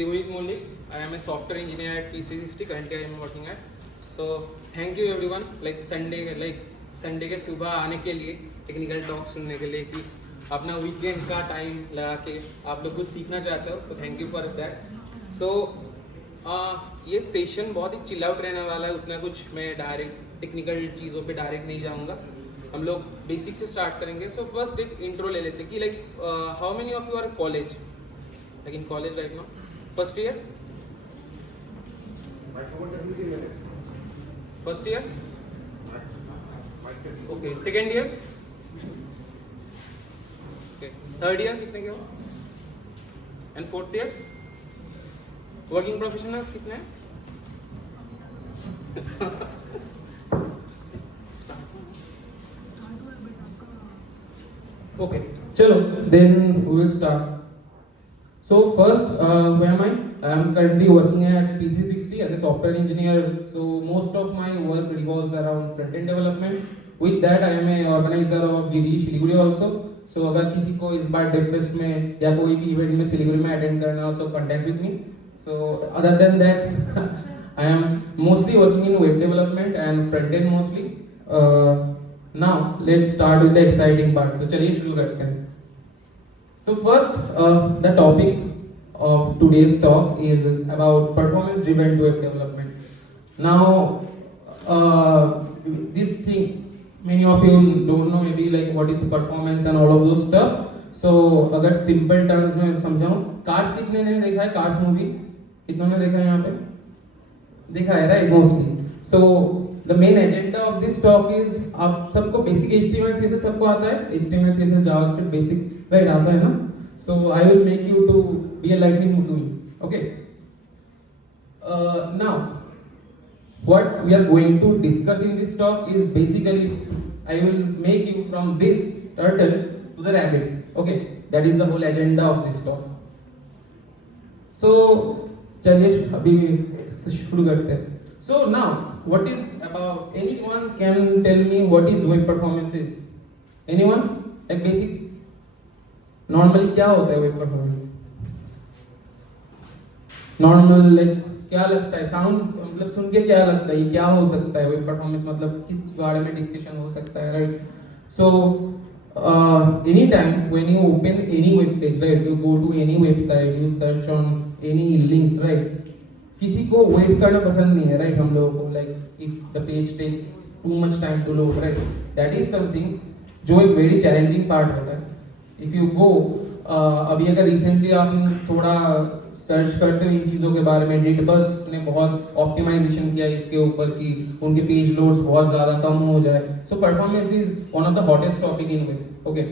Devjit Mollik. I am a software engineer at P360. Currently, I am working at. So thank you everyone. Sunday के सुबह आने के लिए technical talk सुनने के लिए कि अपना वीकेंड का टाइम लगा के आप लोग कुछ सीखना चाहते हो. So thank you for that. So ये सेशन बहुत ही चिल आउट रहने वाला है. उतना कुछ मैं डायरेक्ट टेक्निकल चीज़ों पे डायरेक्ट नहीं जाऊँगा. हम लोग बेसिक से स्टार्ट करेंगे. सो फर्स्ट एक इंट्रो ले लेते हैं कि like how many of you are college, like in college right now, first year, first year, okay, second year, okay, third year कितने के हो, and fourth year, working professionals कितने हैं? Okay, chalo, then we will start. So first, who am I? I am currently working at P360 as a software engineer. So most of my work revolves around front-end development. With that, I am a organizer of GD Siliguri also. So अगर किसी को इस बार डेफेस्ट में या कोई भी event में सिलीगुड़ी में अटेंड करना हो, so contact with me. So other than that, I am mostly working in web development and front-end mostly. Now let's start with the exciting part. So चलिए शुरू करते हैं. So first, the topic of today's talk is about performance-driven web development. Now, this thing, many of you don't know maybe like what is performance and all of those stuff. So अगर simple terms में समझाऊँ, Cars कितने ने देखा है? Cars movie कितनों ने देखा है यहाँ पे? देखा है right mostly. So the main agenda of this talk is आप सबको basic HTML CSS सबको आता है? HTML CSS JavaScript basic right आता है ना? So I will make you to be a lightning McQueen. Okay. Now what we are going to discuss in this talk is basically I will make you from this turtle to the rabbit. Okay, that is the whole agenda of this talk. So चलिए अभी शुरू करते हैं. So now what is about, anyone can tell me what is web performance is? Anyone? Like basic normally क्या होता है web performance? Normal like क्या लगता है साउंड मतलब सुन के क्या लगता है ये क्या हो सकता है web performance मतलब किस बारे में डिस्कशन हो सकता है, right? So anytime when you open any web page, right, you go to any website, you search on any links, right? किसी को वेट करना पसंद नहीं है, राइट? हम लोगों को like if the page takes too much time to load, right? That is something जो एक वेरी चैलेंजिंग पार्ट होता है. इफ यू गो अभी अगर रिसेंटली आप थोड़ा सर्च करते हो इन चीज़ों के बारे में, डिटबस ने बहुत ऑप्टिमाइजेशन किया इसके ऊपर कि उनके पेज लोड्स बहुत ज़्यादा कम हो जाए. So performance is one of the hottest topic in web. Okay,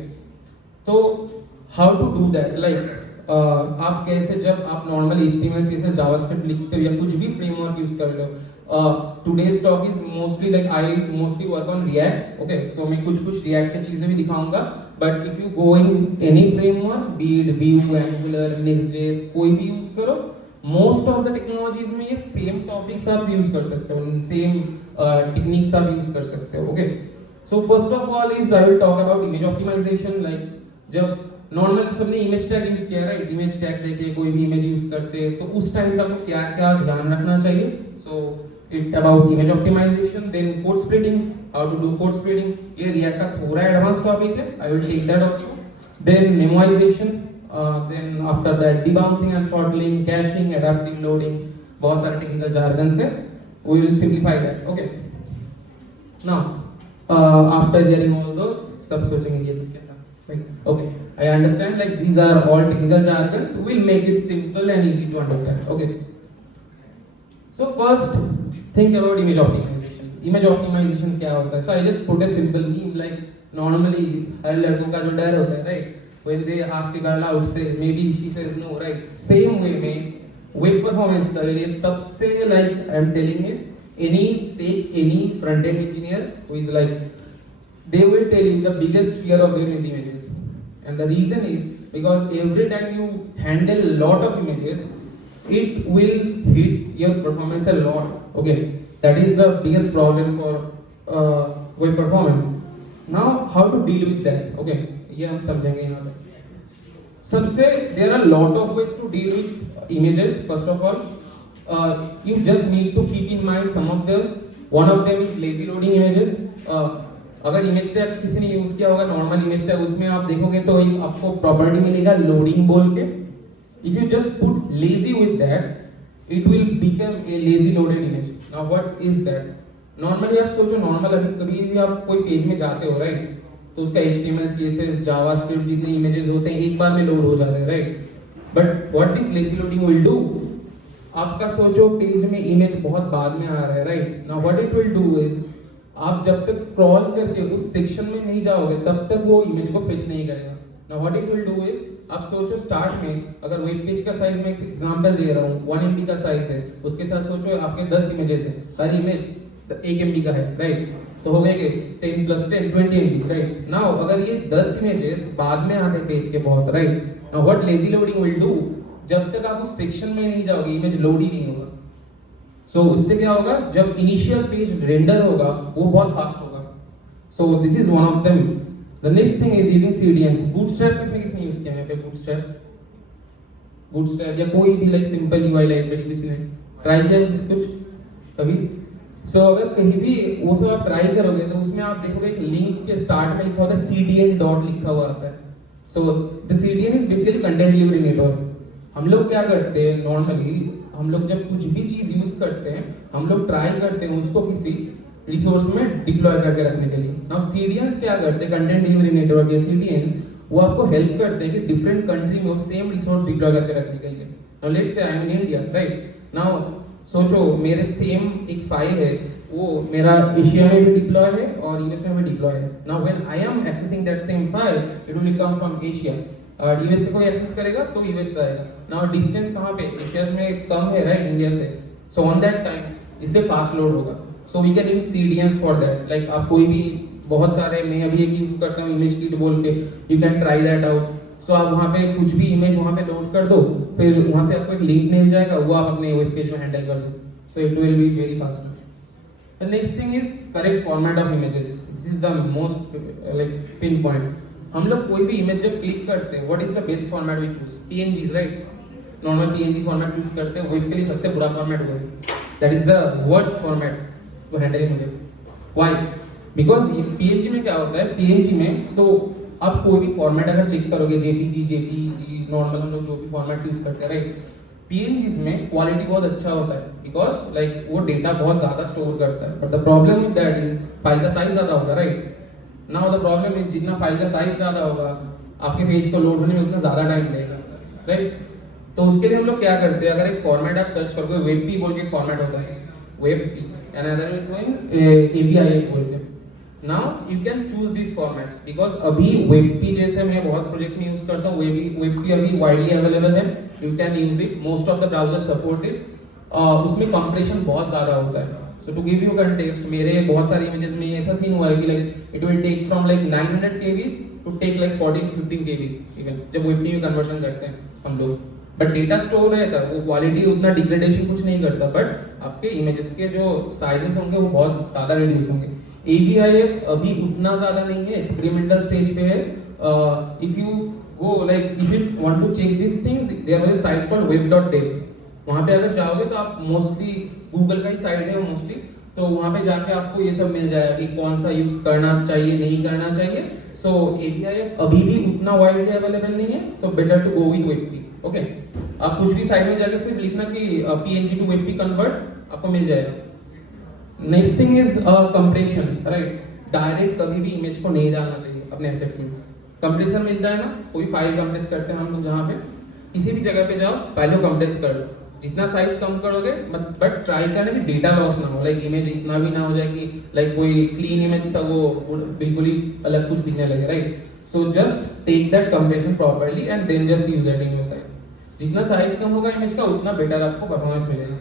तो how to do that, like आप कैसे, जब आप नॉर्मल HTML CSS JavaScript लिखते हो या कुछ भी फ्रेमवर्क यूज कर लो. Today's talk is mostly like I mostly work on React. Okay, so मैं कुछ रिएक्ट की चीजें भी दिखाऊंगा. But if you go in any framework, be it Vue, Angular, Next.js, कोई भी यूज करो, मोस्ट ऑफ द टेक्नोलॉजीज में ये सेम टॉपिक्स आप यूज कर सकते हो, सेम टेक्निक्स आप यूज कर सकते हो. Okay, so first of all is I will talk about image optimization. Like जब नॉर्मल सबने इमेज टैग यूज किया, राइट? इमेज टैग देके कोई भी इमेज यूज करते हैं तो उस टाइम पे आपको क्या क्या ध्यान रखना चाहिए. So it about image optimization, then code splitting, how to do code splitting. ये रिएक्ट का थोड़ा एडवांस टॉपिक है, I will take that of you. Then memoization, then after that debouncing and throttling, caching, adaptive loading, बहुत सारे technical jargon से we will simplify that. Okay, now after hearing all those सब सोचेंगे ये सब क्या था, right? Okay, I understand like these are all technical jargons. We'll make it simple and easy to understand. Okay. So first, think about image optimization. Image optimization क्या होता है? So I just put a simple meme like normally हर लड़कों का जो डर होता है, right? When they ask a girl out, say maybe she says no, right? Same way में web performance का लिए सबसे like I'm telling it, take any front end engineer who is like, they will tell you the biggest fear of them is images. And the reason is because every time you handle a lot of images, it will hit your performance a lot. Okay, that is the biggest problem for web performance. Now, how to deal with that? Okay, ये हम समझेंगे यहाँ पे. सबसे there are lot of ways to deal with images. First of all, you just need to keep in mind some of them. One of them is lazy loading images. अगर image tag किसी ने use किया होगा normal image tag, उसमें आप देखोगे तो एक आपको प्रॉपर्टी मिलेगा लोडिंग बोल के. If you just put lazy with that it will become a lazy loaded image. Now what is that? Normally आप सोचो, नॉर्मल अभी कभी भी आप कोई पेज में जाते हो राइट, तो उसका HTML CSS जावास्क्रिप्ट जितने इमेजेस होते हैं एक बार में लोड हो जाते हैं right. But what this lazy loading will do, आपका सोचो पेज में इमेज बहुत बाद में आ रहा है right. Now what it will do is, आप जब तक स्क्रॉल करके उस सेक्शन में नहीं जाओगे तब तक वो इमेज को फिच नहीं करेगा. Now what it will do is, आप सोचो स्टार्ट में अगर वेब पेज का साइज मैं एग्जांपल दे रहा हूँ 1 MB का साइज है, उसके साथ सोचो आपके 10 इमेजेस है, हर इमेज 1 MB का है राइट. तो हो गए 10 + 10 20 MB राइट. नाउ अगर ये 10 इमेजेस बाद में आते पेज के बहुत right. Now what lazy loading will do, जब तक आप उस सेक्शन में नहीं जाओगे इमेज लोड ही नहीं होगा. सो उससे क्या होगा, जब इनिशियल पेज रेंडर होगा वो बहुत फास्ट होगा. सो this is one of them. The next thing is using CDNs. Bootstrap इसमें किसने यूज किया है पे? बूटस्ट्रैप या कोई भी लाइक सिंपल UI लाइब्रेरी किसी ने ट्राई किया कुछ कभी? सो अगर कहीं भी वो सब आप ट्राई करोगे तो उसमें आप देखोगे एक लिंक के स्टार्ट में लिखा होता है CDN डॉट लिखा हुआ आता है. So the CDN is basically content delivery network. हम लोग क्या करते हैं नॉर्मली, हम लोग जब कुछ भी चीज यूज करते हैं हम लोग ट्राई करते हैं उसको किसी रिसोर्स में डिप्लॉय करके रखने के लिए. नाउ CDNs क्या करते हैं, कंटेंट डिलीवरी नेटवर्क या CDNs, वो आपको हेल्प करते हैं कि डिफरेंट कंट्री में सेम रिसोर्स डिप्लॉय करके रखने के लिए. Now let's say I am in India right. Now सोचो मेरे सेम एक फाइल है, वो मेरा एशिया में भी डिप्लॉय है और यूएस में भी डिप्लॉय है. Now when I am accessing that same file it will come from Asia. US पे कोई एक्सेस करेगा तो यूएस से आएगा. नाउ डिस्टेंस कहाँ पे, एशिया में कम है राइट इंडिया से. सो ऑन दैट टाइम इसलिए फास्ट लोड होगा. So we can use CDNs for that. Like आप कोई भी बहुत सारे, मैं अभी एक यूज करता हूँ इमेज किट बोल के, you can try that out. So आप वहाँ पे कुछ भी इमेज वहाँ पे लोड कर दो, फिर वहाँ से आपको एक लिंक मिल जाएगा, वो आप अपने वेब पेज में हैंडल कर दो. So it will be very fast. The next thing is correct format of images. This is the most like pin point. हम लोग कोई भी इमेज जब क्लिक करते हैं, what is the best format we choose? PNGs right. Normal PNG format choose करते हैं, web के लिए सबसे बुरा फॉर्मेट वो है. That is the worst format to handle in web. Why? Because PNG में क्या होता है, PNG में सो आप कोई भी फॉर्मेट अगर चेक करोगे, JPG नॉर्मल हम लोग जो भी फॉर्मेट यूज करते हैं राइट, PNGs में क्वालिटी बहुत अच्छा होता है बिकॉज लाइक वो डेटा बहुत ज्यादा स्टोर करता है. But the problem with that is file का साइज ज्यादा होगा right. Now the problem is जितना फाइल का साइज ज्यादा होगा आपके पेज को लोड होने में उतना ज्यादा टाइम लगेगा राइट. तो उसके लिए हम लोग क्या करते हैं, अगर एक फॉर्मेट आप सर्च करोगे, WebP बोल के फॉर्मेट होता है, WebP and other is API बोल के. Now you can choose this formats because अभी WebP जैसे मैं बहुत प्रोजेक्ट्स में यूज करता हूँ, WebP अभी वाइडली अवेलेबल है, you can use it, most of the browser support it. उसमें कंप्रेशन बहुत ज्यादा होता है. सो टू गिव यू कंटेक्स्ट, मेरे बहुत सारे इमेजेस में ऐसा सीन हुआ है कि like it will take from like 900 kbs to take like 14-15 kbs even जब WebP में कन्वर्जन करते हैं हम लोग. बट डेटा स्टोर रहता है, वो क्वालिटी उतना डिग्रेडेशन कुछ नहीं करता, बट आपके इमेजेस के जो साइजेस होंगे वो बहुत ज्यादा रिड्यूस होंगे. AVIF अभी उतना ज्यादा नहीं है, एक्सपेरिमेंटल स्टेज पे है. If you go like if you want to check this things, there was a site called web.dev. वहां पे अगर जाओगे तो आप मोस्टली गूगल का ही साइट है मोस्टली, तो वहां पे जाके आपको ये सब मिल जाएगा कि कौन सा यूज करना चाहिए नहीं करना चाहिए. सो AVIF अभी भी उतना वाइडली अवेलेबल नहीं है, so better to go with WebP. Okay, आप कुछ भी साइट में जाके सिर्फ लिखना कि PNG टू WebP कन्वर्ट, आपको मिल जाएगा. Next thing is compression right. Direct कभी भी इमेज को नहीं डालना चाहिए अपने एसेट्स में. कंप्रेसर मिलता है ना, कोई फाइल कंप्रेस करते हैं हम लोग, जहाँ पे किसी भी जगह पे जाओ फाइल को कंप्रेस कर लो, जितना साइज कम करोगे, बट ट्राई करना कि डेटा लॉस ना हो. लाइक इमेज इतना भी ना हो जाए कि लाइक कोई क्लीन इमेज था वो बिल्कुल ही अलग कुछ दिखने लगे right. So just take that compression properly and then just use it in your site. जितना साइज कम होगा इमेज का उतना बेटर आपको परफॉर्मेंस मिलेगा.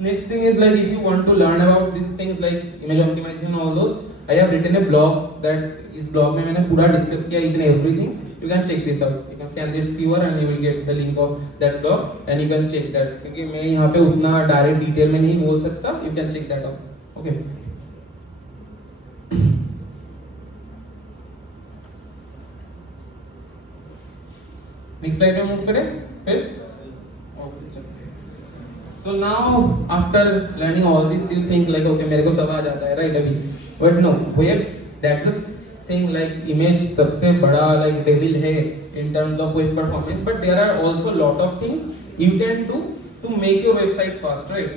Next thing is like if you want to learn about these things like image optimization and all those, I have written a blog that इस blog में मैंने पूरा discuss किया each and everything. You can check this out. You can scan this QR and you will get the link of that blog and you can check that. क्योंकि मैं यहाँ पे उतना direct detail में नहीं बोल सकता. You can check that out. Okay. Next slide में मूव करें फिर। So now after learning all this you think like okay मेरे को सब आ जाता है right अभी, but no web that's a thing like image सबसे बड़ा like devil है in terms of web performance, but there are also lot of things you can do to make your website fast, right?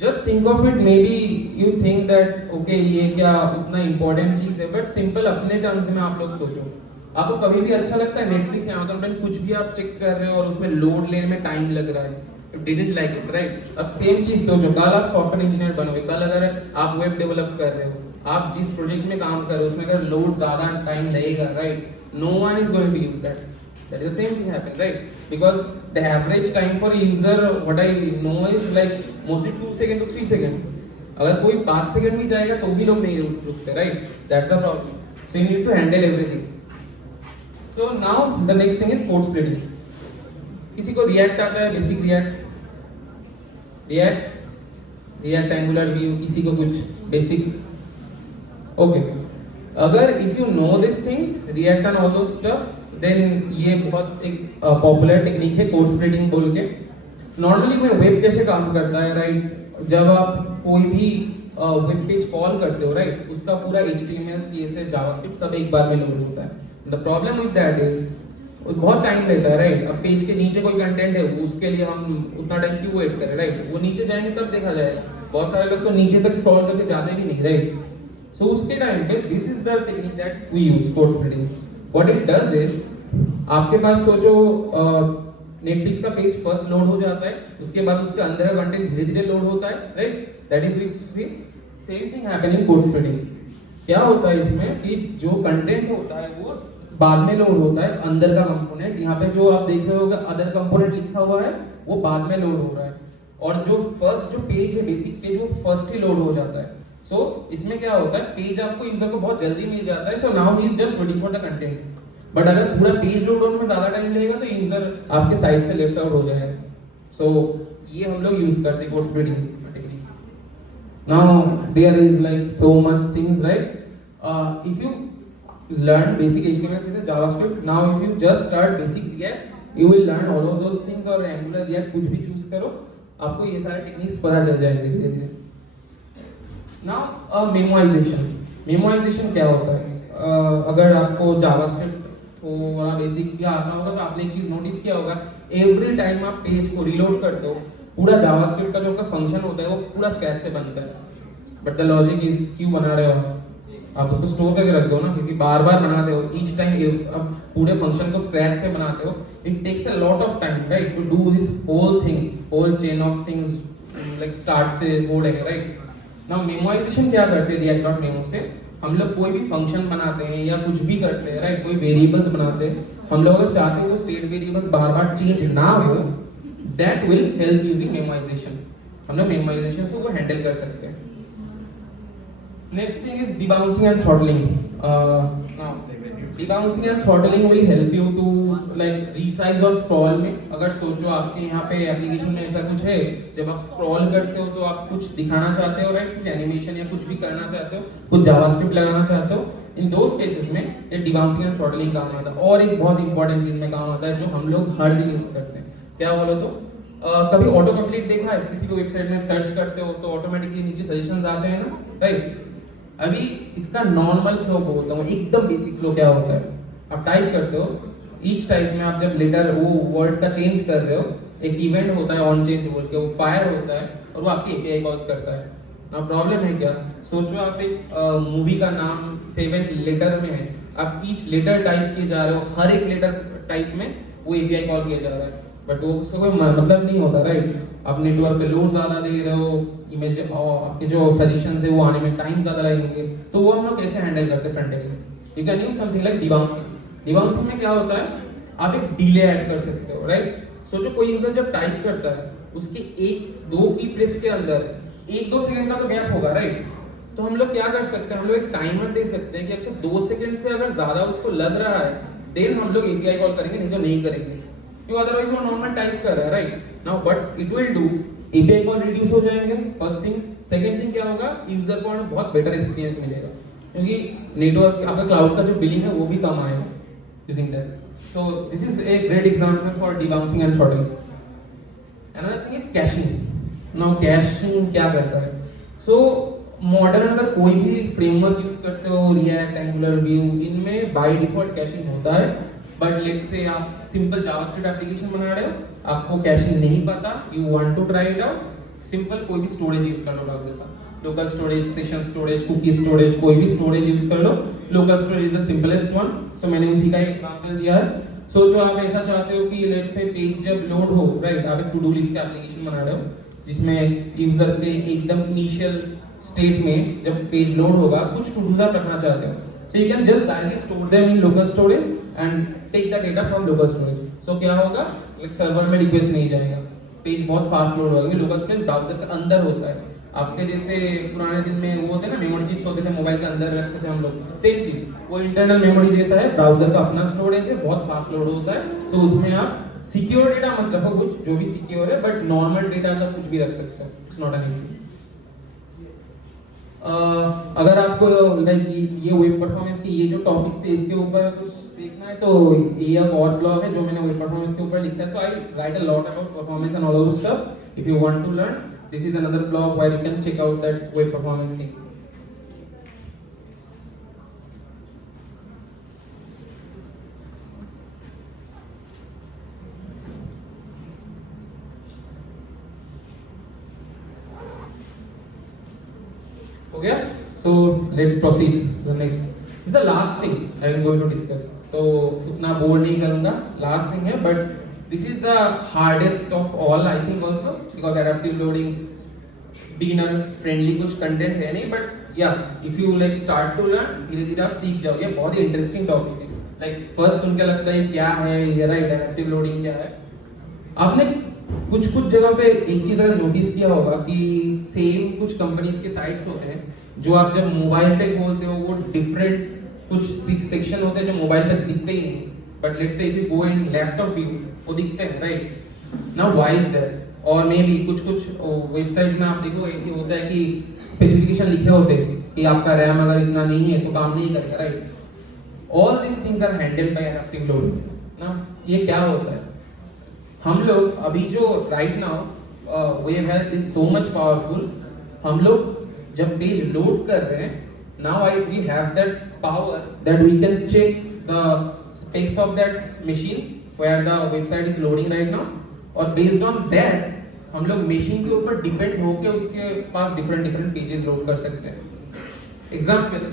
Just think of it, maybe you think that okay ये क्या उतना important चीज है, but simple अपने terms में आप लोग सोचो, आपको कभी भी अच्छा लगता है नेटफ्लिक्स या अमेज़न पर कुछ भी आप चेक कर रहे हो और उसमें लोड लेने में टाइम लग रहा है, you didn't like it, right? अब सेम चीज सोचो, कल आप सॉफ्टवेयर इंजीनियर बनोगे, कल अगर आप वेब डेवलप कर रहे हो, आप जिस प्रोजेक्ट में काम कर रहे हो उसमें अगर लोड ज्यादा टाइम लगेगा, right, no one is going to use that. That is the same thing happen, right? Because the average time for a user, what I know is like mostly 2 seconds to 3 seconds. अगर कोई 5 second भी जाएगा तो भी लोग नहीं रुकते, right? That's the problem. So you need to handle everything. So now the next thing is code splitting. किसी को React आता है, बेसिक React Angular Vue, किसी को कुछ बेसिक, okay. अगर if you know these things, React and all those stuff, then ये बहुत एक पॉपुलर टेक्निक है कोड स्प्लिटिंग बोल के. नॉर्मली में वेब कैसे काम करता है, राइट? जब आप कोई भी वेब पेज कॉल करते हो, राइट, उसका पूरा HTML CSS जावास्क्रिप्ट सब एक बार में लोड होता है. The problem with that is बहुत टाइम लेता है, राइट? अब पेज के नीचे कोई कंटेंट है, उसके लिए हम उतना टाइम क्यों वेट करें, राइट? वो नीचे जाएंगे तब देखा जाएगा. बहुत सारे लोग तो नीचे तक स्क्रॉल करके जाते भी नहीं, राइट? सो उसके टाइम पे this is the technique that we use, code splitting. What it does is, आपके पास सोचो नेटफ्लिक्स का पेज फर्स्ट लोड हो जाता है, उसके बाद उसके अंदर का कंटेंट धीरे धीरे लोड होता है, right? That is same thing happen in code splitting. क्या होता है इसमें कि जो कंटेंट होता है वो बाद में लोड होता है, अंदर का कंपोनेंट. यहाँ पे जो आप देख रहे होगे अदर कंपोनेंट लिखा हुआ है वो बाद में लोड हो रहा है, और जो फर्स्ट जो पेज है बेसिक पेज वो फर्स्ट ही लोड हो जाता है. सो इसमें क्या होता है, पेज आपको यूजर को बहुत जल्दी मिल जाता है. So now he is just waiting for the content. But अगर पूरा पेज लोड होने में ज्यादा टाइम लगेगा तो यूजर आपके साइड से लेफ्ट आउट हो जाएगा. सो ये हम लोग यूज करते हैं code splitting technique. Now there is like so much things, right? If you learn basic HTML CSS JavaScript, now if you just start basic React you will learn all of those things, और Angular React कुछ भी choose करो आपको ये सारे techniques पता चल जाएंगे धीरे धीरे. नाउ मेमोइजेशन क्या होता है? अगर आपको जावास्क्रिप्ट थोड़ा बेसिक भी आता होगा तो आपने एक चीज नोटिस किया होगा, एवरी टाइम आप पेज को रीलोड करते हो पूरा जावास्क्रिप्ट का जो आपका फंक्शन होता है वो पूरा स्क्रैच से बनता है. बट द लॉजिक इज क्यों बना रहे हो आप उसको स्टोर करके रख दो ना, क्योंकि बार बार बनाते हो ईच टाइम, अब पूरे फंक्शन को स्क्रैच से बनाते हो, it takes a lot of time, right, to do this whole thing, whole chain of things, like start से हो रहेगा, राइट? नाउ मेमोइजेशन क्या करते हैं React.memo से, हम लोग कोई भी फंक्शन बनाते हैं या कुछ भी करते हैं, राइट, कोई वेरिएबल्स बनाते हैं, हम लोग अगर चाहते हो वो स्टेट वेरिएबल्स बार बार चेंज ना हो, that will help using memoisation. हम लोग मेमोइजेशन को हैंडल कर सकते हैं. Next thing is debouncing and throttling. Now debouncing and throttling will help you to like resize और scroll में. अगर सोचो आपके यहाँ पे एप्लीकेशन में ऐसा कुछ है, जब आप स्क्रॉल करते हो तो आप कुछ दिखाना चाहते हो, राइट, कुछ एनिमेशन या कुछ भी करना चाहते हो, कुछ जावास्क्रिप्ट लगाना चाहते हो, इन दोस केसेस में ये डिबाउंसिंग एंड थ्रॉटलिंग काम आता है. और एक बहुत इंपॉर्टेंट चीज में काम आता है जो हम लोग हर दिन यूज करते हैं. क्या बोलो तो कभी ऑटो कंप्लीट देखा है? किसी को वेबसाइट में सर्च करते हो तो ऑटोमेटिकली नीचे सजेशंस आते हैं ना, राइट? अभी इसका नॉर्मल फ्लो बोलता हूँ, एकदम बेसिक फ्लो क्या होता है, आप टाइप करते हो, ईच टाइप में आप जब लेटर वो वर्ड का चेंज कर रहे हो, एक इवेंट होता है ऑन चेंज बोल के, वो फायर होता है और वो आपकी API कॉल्स करता है. ना प्रॉब्लम है क्या, सोचो आप एक मूवी का नाम 7 लेटर में है, आप ईच लेटर टाइप किए जा रहे हो, हर एक लेटर टाइप में वो API कॉल किया जा रहा है, बट वो उसका कोई मतलब नहीं होता, राइट? आप नेटवर्क पे लोड ज्यादा दे रहे हो, इमेज आपके जो सजेशंस है वो आने में टाइम ज्यादा लगेंगे, तो वो हम लोग कैसे हैंडल करते हैं फ्रंट एंड में? You can use something like debouncing. Debouncing में क्या होता है, आप एक डिले ऐड कर सकते हो, राइट? सोचो कोई यूजर जब टाइप करता है उसके 1-2 की प्रेस के अंदर 1-2 सेकंड का तो गैप होगा, राइट? तो हम लोग क्या कर सकते हैं, हम लोग एक टाइमर दे सकते हैं कि अच्छा 2 सेकंड से अगर ज्यादा उसको लग रहा है देन हम लोग API कॉल करेंगे, नहीं तो नहीं करेंगे, क्योंकि अदरवाइज वो नॉर्मल टाइप कर रहा है, right? Now but it will do, API call reduce हो जाएंगे, फर्स्ट थिंग. सेकंड थिंग क्या होगा, यूजर को बहुत बेटर एक्सपीरियंस मिलेगा, क्योंकि नेटवर्क आपका क्लाउड का जो बिलिंग है वो भी कम आएगा using that. So this is a great example for debouncing and throttling. Another thing is caching. Now caching क्या करता है? So मॉडर्न अगर कोई भी फ्रेमवर्क यूज करते हो, रिएक्ट, एंगुलर, व्यू, इनमें बाय डिफॉल्ट कैशिंग होता है. बट लेट्स से आप सिंपल जावास्क्रिप्ट एप्लीकेशन बना रहे हो, आपको कैशिंग नहीं पता, you want to try it out, simple कोई भी स्टोरेज यूज कर लो ब्राउज़र का. Local storage, session storage, cookie storage, कोई भी स्टोरेज यूज कर लो. Local storage is the simplest one. So मैंने उसी का एक एग्जांपल दिया है. सो जो आप ऐसा चाहते हो कि लेट्स से पेज जब लोड हो, राइट, आप एक टू डू लिस्ट का एप्लीकेशन बना रहे हो जिसमें यूजर के एकदम इनिशियल स्टेट में जब पेज लोड होगा कुछ टू डूज आप रखना चाहते हो, so you can just directly store them in local storage and take the data from local storage. So क्या होगा, लाइक सर्वर में रिक्वेस्ट नहीं जाएगा, पेज बहुत फास्ट लोड होगा. लोकल स्टोरेज ब्राउज़र के अंदर होता है. आपके जैसे पुराने दिन में वो होते ना मेमोरी चिप्स होते थे मोबाइल के अंदर रखते थे हम लोग, सेम चीज, वो इंटरनल मेमोरी जैसा है. ब्राउज़र का अपना स्टोरेज है, बहुत फास्ट लोड होता है. तो उसमें आप सिक्योर डेटा मत रखो, कुछ जो भी सिक्योर है, बट नॉर्मल डेटा का कुछ भी रख सकते हो. It's not an issue. अगर आपको लाइक ये वेब परफॉर्मेंस की ये जो टॉपिक्स थे इसके ऊपर कुछ देखना है तो ये एक और ब्लॉग है जो मैंने वेब परफॉर्मेंस के ऊपर लिखा है. So I write a lot about performance and all those stuff. If you want to learn, this is another blog where you can check out that web performance thing. Okay, so let's proceed to the next. This is the last thing I am going to discuss. तो उतना bore नहीं करूँगा, last thing है, but this is the hardest of all I think also because adaptive loading beginner friendly कुछ content है नहीं, but yeah, if you like start to learn, धीरे-धीरे आप सीख जाओगे. बहुत ही interesting topic है. Like first सुन के लगता है क्या है ये, right, adaptive loading क्या है. आपने कुछ जगह पे एक चीज अगर नोटिस किया होगा कि सेम कुछ कंपनीज के साइट्स होते हैं जो आप जब मोबाइल पे खोलते हो वो डिफरेंट कुछ सेक्शन होते हैं जो मोबाइल पे दिखते ही नहीं, but let's say if you go in laptop view वो दिखते हैं, right. Now why is that? और मे बी कुछ वेबसाइट में आप देखो ये होता है कि स्पेसिफिकेशन लिखे होते हैं कि आपका रैम अगर इतना नहीं है तो काम नहीं करेगा, right. All this things are handled by adaptive loading ना. ये क्या होता है, हम लोग अभी जो राइट नाउ वेब है इज सो मच पावरफुल. हम लोग जब पेज लोड कर रहे हैं, now we have that power that we can check the specs of that machine where the website is loading right now, और बेस्ड ऑन दैट हम लोग मशीन के ऊपर डिपेंड होकर उसके पास डिफरेंट पेजेस लोड कर सकते हैं. एग्जाम्पल,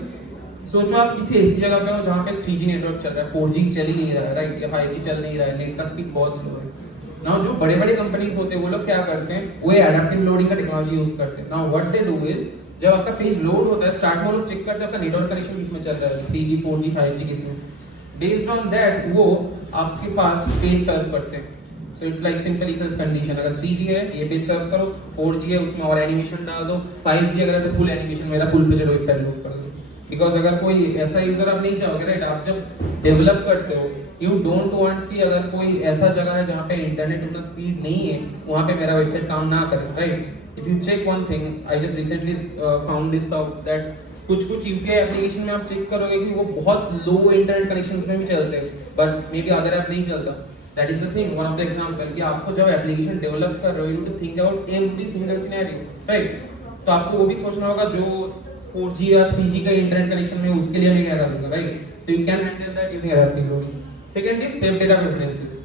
सोचो आप किसी ऐसी जगह पे हो जहाँ पे 3G नेटवर्क चल रहा है, 4G चल ही नहीं रहा है, राइट, या 5G चल नहीं रहा है, नेट का स्पीड बहुत स्लो है. नाउ जो बड़े कंपनीज होते हैं वो लोग क्या करते हैं, वो एडेप्टिव लोडिंग का टेक्नोलॉजी यूज करते हैं. Now what they do is, जब आपका पेज लोड होता है स्टार्ट में वो लोग चेक करते हैं आपका नेटवर्क कनेक्शन किसमें चल रहा है, 3G 4G 5G किसमें. बेस्ड ऑन दैट वो आपके पास पेज सर्व करते हैं. So it's like simple if else condition, अगर 3G है ये पेज सर्व करो, 4G है उसमें और एनिमेशन डाल दो, 5G अगर है तो फुल एनिमेशन मेरा फुल पेज वेबसाइट लोड कर दो. बिकॉज अगर कोई ऐसा यूजर आप नहीं चाहोगे, राइट, आप जब डेवलप करते हो यू डोंट वांट कि अगर कोई ऐसा जगह है जहाँ पे इंटरनेट उतना स्पीड नहीं है वहाँ पे मेरा वेबसाइट काम ना करे, right. If you check one thing, I just recently found this out that कुछ यूके एप्लीकेशन में आप चेक करोगे कि वो बहुत लो इंटरनेट कनेक्शंस में भी चलते हैं, but maybe other app नहीं चलता. That is the thing, one of the example कि आपको जब एप्लीकेशन डेवलप कर रहे हो you to think about every single scenario, right. तो आपको वो भी सोचना होगा जो 4G या 3G का इंटरनेट कनेक्शन में उसके लिए मैं क्या करूंगा, right. So you can handle that using adaptive loading. Second is save data preferences.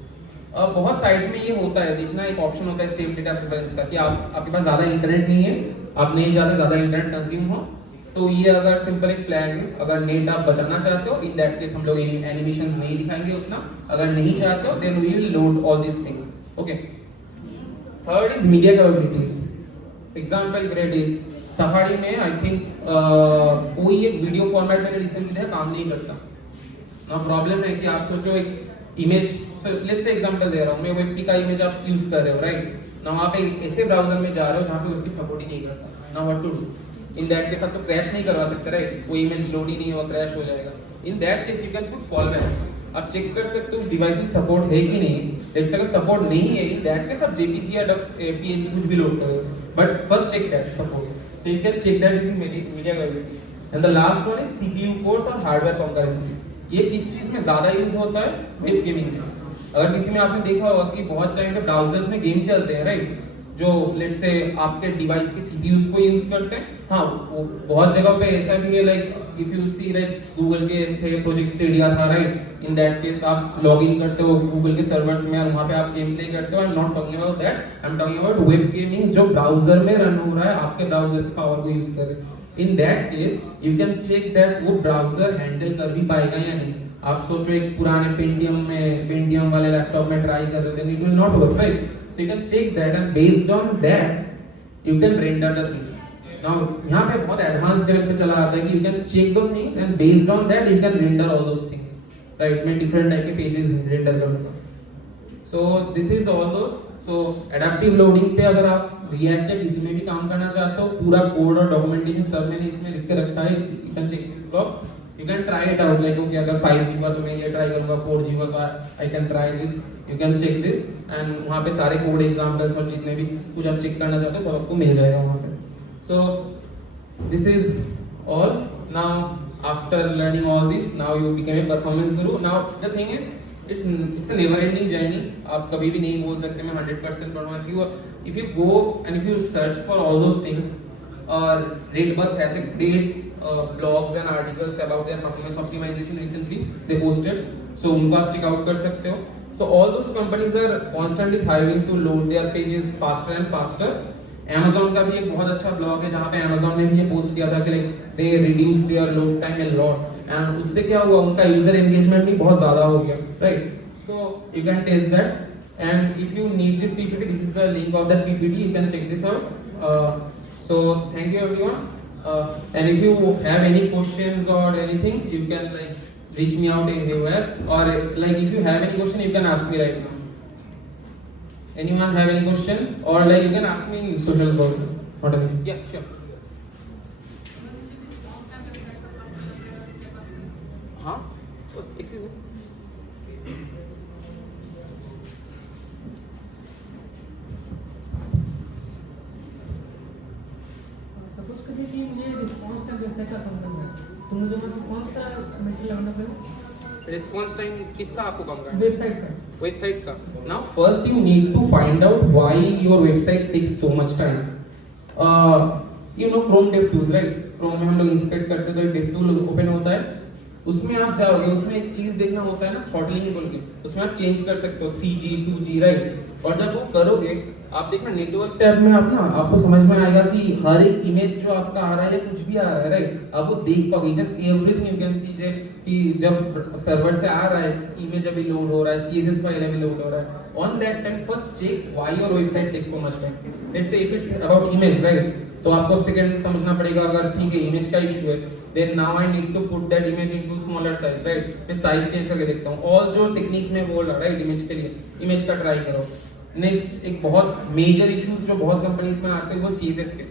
बहुत साइट्स में ये होता है, देखना एक ऑप्शन होता है सेव डेटा प्रेफरेंस का कि आपके पास ज़्यादा इंटरनेट नहीं है, आप नहीं चाहते ज़्यादा इंटरनेट कंज्यूम हो, तो ये अगर सिंपल एक फ्लैग है. अगर नेट आप बचाना चाहते हो इन दैट केस हम लोग एनिमेशंस नहीं दिखाएंगे उतना. अगर नहीं चाहते हो then we will load all this things. Okay. Third is media capabilities. Example great is safari में आई थिंक कोई एक वीडियो फॉर्मेट मैंने रिसेंटली देखा काम नहीं करता. ना प्रॉब्लम है कि आप सोचो एक इमेज, लेट्स से एग्जांपल दे रहा हूँ मैं, वेब का इमेज आप यूज कर रहे हो, राइट. ना आप एक ऐसे ब्राउजर में जा रहे हो जहाँ पे वेब सपोर्ट ही नहीं करता. ना what to do in that case, आप तो क्रैश नहीं करवा सकते, राइट. वो इमेज लोड ही नहीं हुआ, क्रैश हो जाएगा. In that case you can put fallbacks. आप चेक कर सकते हो उस डिवाइस में सपोर्ट है कि नहीं. लेट्स से अगर सपोर्ट नहीं है इन दैट केस आप JPG या PNG कुछ भी लोड करो, but first check that support. So you can check that using media capability. And the last one is CPU ports और hardware concurrency. ये किस चीज में ज्यादा यूज होता है? वेब गेमिंग में। अगर किसी में आपने देखा होगा कि बहुत टाइम पे ब्राउजर्स में गेम चलते हैं, राइट, जो लेट्स से आपके डिवाइस के सीपीयूज को यूज करते हैं। हाँ, वो बहुत जगह पे ऐसा भी है, like if you see right, Google के थे प्रोजेक्ट स्टेडिया था, राइट, इन दैट केस आप लॉग इन करते हो गूगल के सर्वर्स में और वहाँ पे आप गेम प्ले करते हो। I am not talking about that, I am talking about web gaming जो ब्राउजर में रन हो रहा है, आपके ब्राउजर की पावर को यूज कर रहे हैं। In that case you can check that वो ब्राउजर हैंडल कर भी पाएगा या नहीं। आप सोचो एक पुराने पेंटियम वाले लैपटॉप में ट्राई कर रहे थे, it will not work, right. So you can check that and based on that you can render the things. Now यहाँ पे बहुत एडवांस लेवल पे चला आता है कि you can check the things and based on that you can render all those things, right. मैं different type के पेजेस रेंडर करूंगा। So this is all those. So adaptive loading पे अगर आप रिएक्ट या किसी में भी काम करना चाहते हो, पूरा कोड और डॉक्यूमेंटेशन सब मैंने इसमें लिख के रखा है। You can check this blog, you can try it out, like okay अगर 5G हुआ तो मैं ये ट्राई करूंगा, 4G हुआ तो I can try this, you can check this and वहाँ पे सारे कोड एग्जांपल्स और जितने भी कुछ आप चेक करना चाहते हो सब आपको मिल जाएगा वहाँ पे। So this is all. Now after learning all this, now you become a performance guru. Now the thing is it's a never ending journey. आप कभी भी नहीं बोल सकते मैं 100% performance guru. If you go and if you search for all those things, Redbus has a great blogs and articles about their performance optimization recently they posted, so उनको आप check out कर सकते हो। So all those companies are constantly thriving to load their pages faster and faster. Amazon का भी एक बहुत अच्छा blog है जहाँ पे Amazon ने भी ये post किया था कि like they reduced their load time a lot, and उससे क्या हुआ, उनका user engagement भी बहुत ज़्यादा हो गया, right? So you can test that, and if you need this PPT, this is the link of that PPT, you can check this out. So thank you everyone. And if you have any questions or anything, you can like reach me out anywhere, or like if you have any question, you can ask me right now. Anyone have any questions, or like you can ask me in social board, whatever. Yeah, sure. हाँ, excuse me. Suppose करिए कि मुझे response time website का काम करना है, तो मुझे मतलब कौन सा मेथड लगाना पड़ेगा? रिस्पांस टाइम किसका आपको कम करना है? वेबसाइट का। Now first you need to find out why your website takes so much time. You know Chrome DevTools, right? Chrome में हम लोग इंस्पेक्ट करते तो एक DevTool ओपन होता है, उसमें आप जाओगे, उसमें एक चीज देखना होता है ना, शॉर्टलिंग बोल के, उसमें आप चेंज कर सकते हो 3G 2G, राइट। और जब वो करोगे आप देखना नेटवर्क टैब में आप ना, आपको समझ में आएगा कि हर एक इमेज जो आपका आ रहा है या कुछ भी आ रहा है, राइट, आप वो देख पाओगे। जब एवरीथिंग यू कैन सी कि जब सर्वर से आ रहा है इमेज अभी लोड हो रहा है, CSS फाइल अभी लोड हो रहा है, on that time first check why your website takes so much time. Let's say if it's about image, right, तो आपको सेकंड समझना पड़ेगा, अगर ठीक है इमेज का इशू है, then now I need to put that image into smaller size, right, मैं साइज चेंज करके देखता हूँ। ऑल जो टेक्निक्स में बोल रहा है, राइट, इमेज के लिए, इमेज का ट्राई करो। नेक्स्ट एक बहुत मेजर इश्यूज जो बहुत कंपनीज में आते हैं वो CSS के।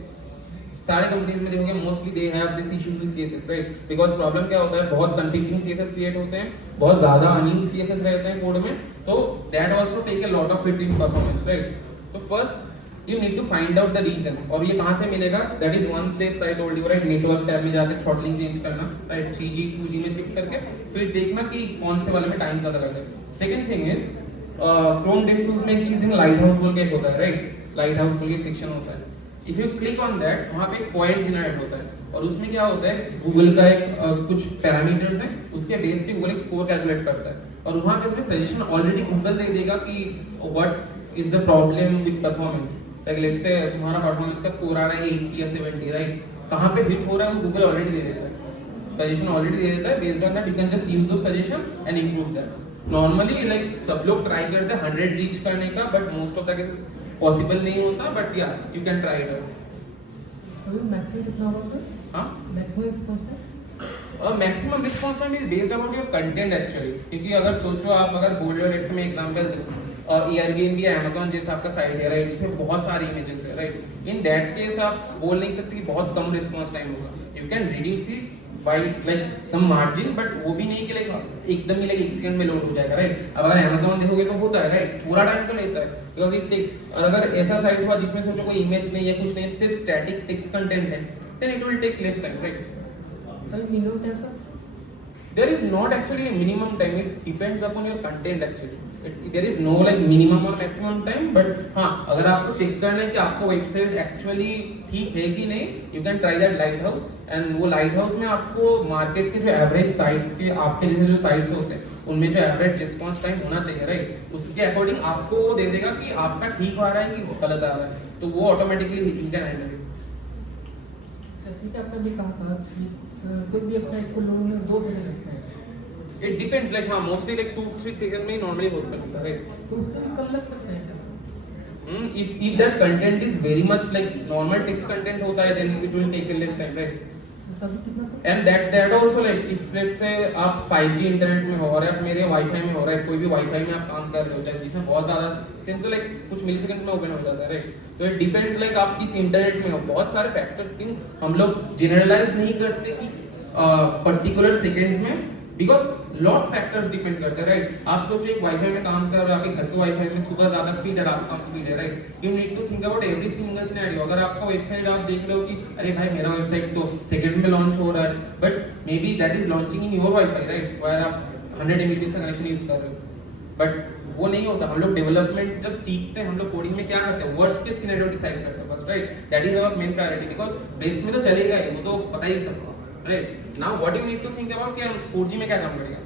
सारे कंपनीज में देखोगे mostly they have this issues with CSS, right, because problem क्या होता है, बहुत कन्फ्लिक्टिंग CSS क्रिएट होते हैं, बहुत ज्यादा अनयूज्ड CSS रहते हैं कोड में, तो that also take a lot of hit in performance, right. तो first you need to find out the reason, और ये कहाँ से मिलेगा, that is one place I told you, right, network tab में जाकर थ्रॉटलिंग चेंज करना, राइट, 3G 2G में शिफ्ट करके फिर देखना कि कौन से वाले में टाइम ज्यादा लगता है। Second thing is Chrome DevTools में एक चीज है लाइट हाउस बोल के एक होता है, राइट, लाइट हाउस बोल के सेक्शन होता है। If you click on that, वहाँ पे एक पॉइंट जनरेट होता है, और उसमें क्या होता है, गूगल का एक कुछ पैरामीटर्स हैं, उसके बेस पे गूगल एक स्कोर कैलकुलेट करता है, और वहाँ पे अपने सजेशन ऑलरेडी गूगल दे देगा कि what is the problem with performance. Like let's say तुम्हारा परफॉर्मेंस का स्कोर आ रहा है 80 या 70, राइट, कहाँ पे हिट हो रहा है वो गूगल ऑलरेडी दे देता है, सजेशन ऑलरेडी दे देता है। Based on that you can just use दो suggestion and improve that. Normally like सब लोग ट्राई करते हैं 100 रीच करने का, but most of the cases possible नहीं होता, बट या you can try it out. अभी मैक्सिमम कितना होगा? हां, maximum response time, maximum response time is based about your content actually, क्योंकि अगर सोचो आप, अगर बोल्डर में एग्जांपल दूं, एयरगेन या Amazon जैसा आपका साइट है, राइट, जिसमें बहुत सारी इमेजेस है, राइट, इन दैट केस आप बोल नहीं सकते कि बहुत कम रिस्पांस टाइम होगा। You can reduce it by like some margin, but वो भी नहीं कि लाइक एकदम ही लाइक 1 सेकंड में लोड हो जाएगा, राइट। अब अगर Amazon देखोगे तो होता है, राइट, थोड़ा टाइम तो लेता है, बिकॉज़ इट टेक्स। और अगर ऐसा साइट हुआ जिसमें सोचो कोई इमेज नहीं है, कुछ नहीं, सिर्फ स्टैटिक टेक्स्ट कंटेंट है, then it will take less time, right. अभी मिनिमम कैसा? There is not actually a minimum time. It depends upon your content actually. There is no like minimum or maximum time. But हाँ, अगर आपको check करना है कि आपको website actually ठीक है कि नहीं, you can try that Lighthouse. And वो Lighthouse में आपको मार्केट के जो एवरेज साइट्स के आपके जैसे जो साइट्स होते हैं उनमें जो एवरेज रिस्पॉन्स टाइम होना चाहिए, राइट, उसके अकॉर्डिंग आपको वो दे देगा कि आपका ठीक आ रहा है कि गलत आ रहा है, तो वो automatically he can handle it. जैसे कि आपने भी कहा था कि कोई भी वेबसाइट को लोगों ने 2 सेकंड लगता है, इट डिपेंड्स लाइक हाँ मोस्टली लाइक 2-3 सेकंड में ही नॉर्मली होता है, राइट। तो उससे भी कम लग सकते हैं क्या? If that content is very much like normal text content होता है, then it will take a less time, right? तभी कितना sir? And that also like if let's say आप 5G इंटरनेट में हो और आप मेरे वाईफाई में हो रहा है, कोई भी वाईफाई में आप काम कर रहे हो चाहे जिसमें बहुत ज़्यादा तो लाइक कुछ मिलीसेकंड में ओपन हो जाता है, राइट। तो इट डिपेंड्स लाइक आप किस इंटरनेट में हो, बहुत सारे फैक्टर्स क्यों हम लोग जनरलाइज नहीं करते कि पर्टिकुलर सेकेंड्स में, बिकॉज लॉट फैक्टर्स डिपेंड करते हैं, राइट। आप सोचो एक वाईफाई में काम कर रहे हो, आपके घर के वाईफाई में सुबह ज्यादा स्पीड है, रात को कम स्पीड है, right. You need to think about every single scenario. अगर आपका वेबसाइट आप देख रहे हो कि अरे भाई मेरा वेबसाइट तो सेकंड में लॉन्च हो रहा है, but may be that is launching in your wifi, right, wire आप 100 Mbps का कनेक्शन यूज कर रहे हो, बट वो नहीं होता। हम लोग डेवलपमेंट जब सीखते हैं, हम लोग कोडिंग में क्या करते हैं, वर्स्ट केस सिनेरियो डिसाइड करते हैं first, right. That is our main priority, because best में तो चलेगा ही, वो तो पता ही सबको, right. Now what you need to think about कि 4G में क्या काम करेगा।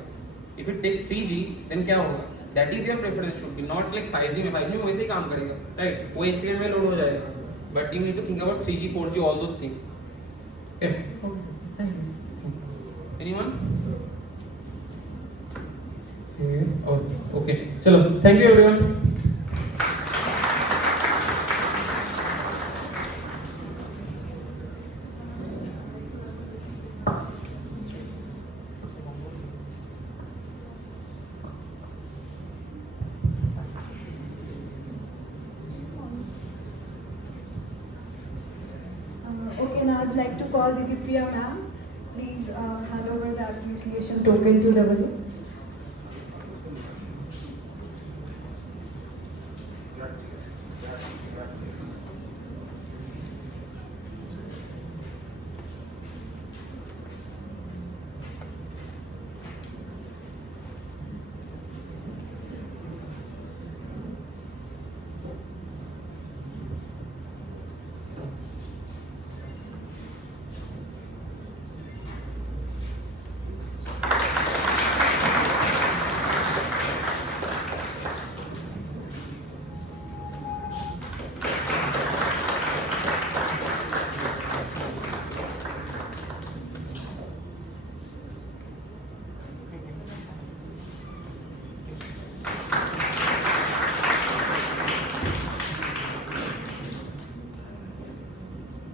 If it takes 3G, then क्या होगा? That is your preference should be not like 5G में 5G में वैसे ही काम करेगा, right? वो 1 सेकंड में लोड हो जाएगा, but you need to think about 3G, 4G, all those things. Okay. Okay sir, thank you. Anyone? Okay. चलो, thank you everyone. Okay, now I'd like to call Didi Priya ma'am. Please hand over the appreciation token to Devaji.